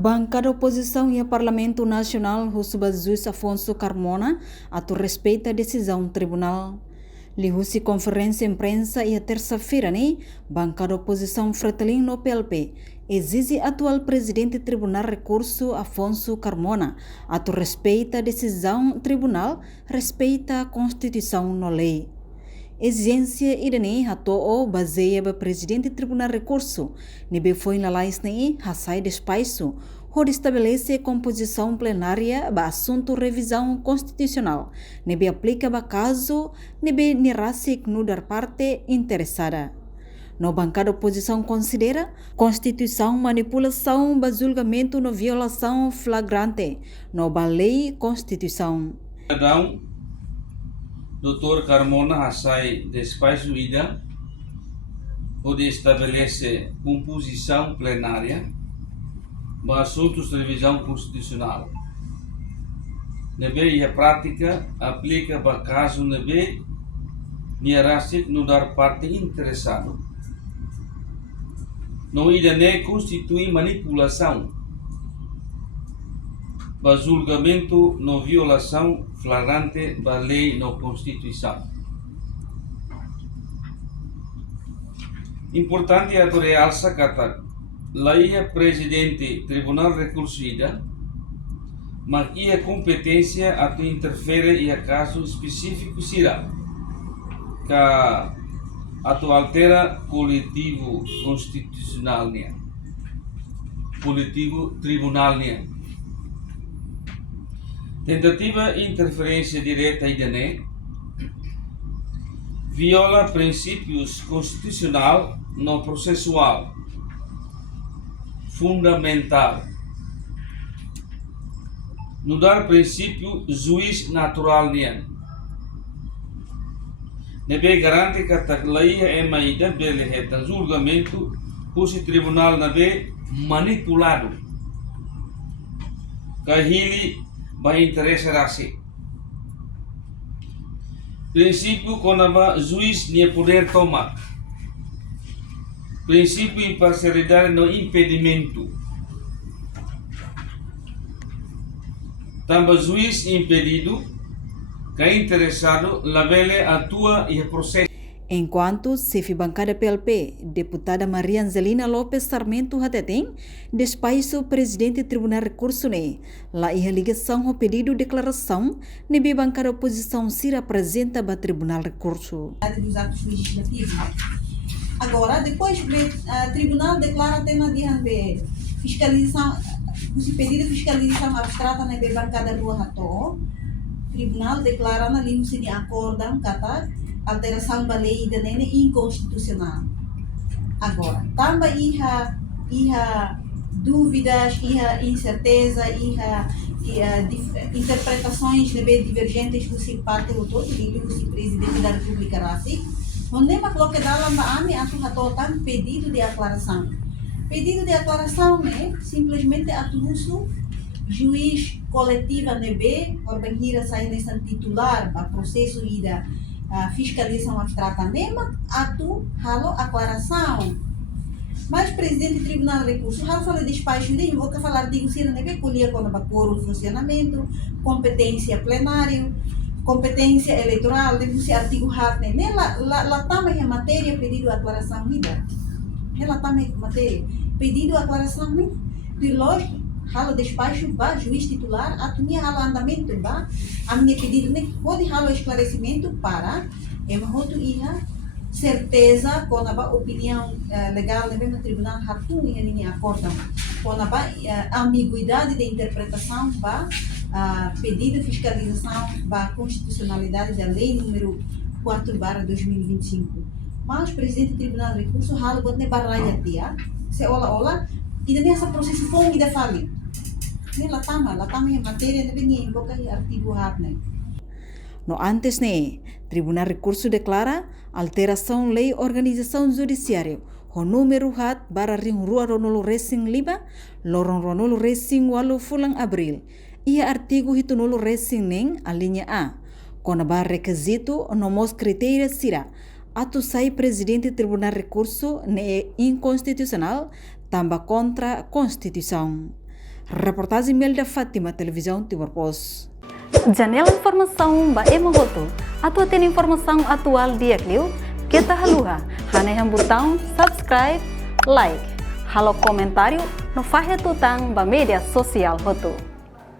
Bancada oposição e a Parlamento Nacional recebe juiz Afonso Carmona a respeita a decisão do tribunal. Lihusi conferência imprensa e a terça-feira, bancada oposição Fretilin no PLP exige atual presidente do tribunal recurso Afonso Carmona a respeita a decisão do tribunal respeita a Constituição no lei. Exigência idane hato baseia ba presidente tribunal recurso nebe foi na lais nei hasai despaço onde estabelece composição plenária ba assunto revisão constitucional nebe aplica ba caso nebe nirasik nudar parte interessada. No bancada oposição considera Constituição manipulação ba julgamento no violação flagrante no ba lei Constituição. Dr. Carmona Hassai despaço ida onde estabelece composição plenária para assuntos de revisão constitucional. Nebe e a prática aplica para caso nebe nierasik no dar parte interessado. Não ida ne constitui manipulação para julgamento no violação flagrante da lei na Constituição. Importante é a realça que lei presidente Tribunal Recursida, mas a competência a interfere e a caso específico será que a altera coletivo constitucional coletivo tribunal tentativa interferência direta idane viola princípios constitucional no processual fundamental no dar princípio juiz natural nebe garante que a lei é maída bele reta julgamento cujo tribunal nabe manipulado kahili vai interesse rasi. Princípio quando juiz nie poder tomar. Princípio imparcialidade no impedimento. Também juiz impedido que é interessado labele atua e processo. Enquanto chefe bancada PLP, deputada Maria Angelina Lopes Sarmento Hatetem, despaço presidente do Tribunal Recurso lá e a ligação ao pedido de declaração, nebe bancada oposição se apresenta para o Tribunal Recurso. Dos atos legislativos. Agora, depois o Tribunal declara tema de fiscalização, o pedido de fiscalização abstrata na bancada do Rato, Tribunal declara na linha de acordo kata alteração da lei da inconstitucional. Agora, também há dúvidas, há incerteza, há interpretações divergentes do seu parte do todo, do presidente da República Rassi, onde é que dalam baami atu pedido de aclaração. Pedido de aclaração simplesmente atuuso juiz coletiva nebe organiza sai nesse titular para processo ida fiscalização abstrata mesmo atu halo aclaração. Mas presidente do Tribunal de Recursos halo fala despacho de vou falar artigo sira nebe colher quando o funcionamento, competência plenário, competência eleitoral, deve ser artigo hat lá também a matéria pedido de aclaração ida. Ela também matéria pedido de aclaração de lógico halo despacho ba juiz titular atunia halo andamento ba a minha pedido pode halo esclarecimento para emahoto iha certeza com a opinião legal do tribunal hatu e linha acordam com a ambiguidade de interpretação ba pedido de fiscalização ba constitucionalidade da lei número 4/2025. Mas o presidente do Tribunal de Recursos halo botne barraia tia se ola e nessa processo foi ida fali Lá tama yang matéria de venir invoca artigo hatne. No antes Tribunal Recurso declara alteração lei organização judiciária o número hat bara ring rua ronolo racing liba lorong ronolo racing walu fulang abril ia artigo hitunolo racing a linha A com a requisito nomos critérios sira atu sai presidente Tribunal Recurso inconstitucional tamba contra Constituição. Reportagem Melda Fátima, Televisão Timor Post. Janela informação ba emo hoto. Atu tem informação atual dia kliu. Kita haluha. Haneham botão subscribe, like. Halo comentário no fahe tutang ba media sosial hoto.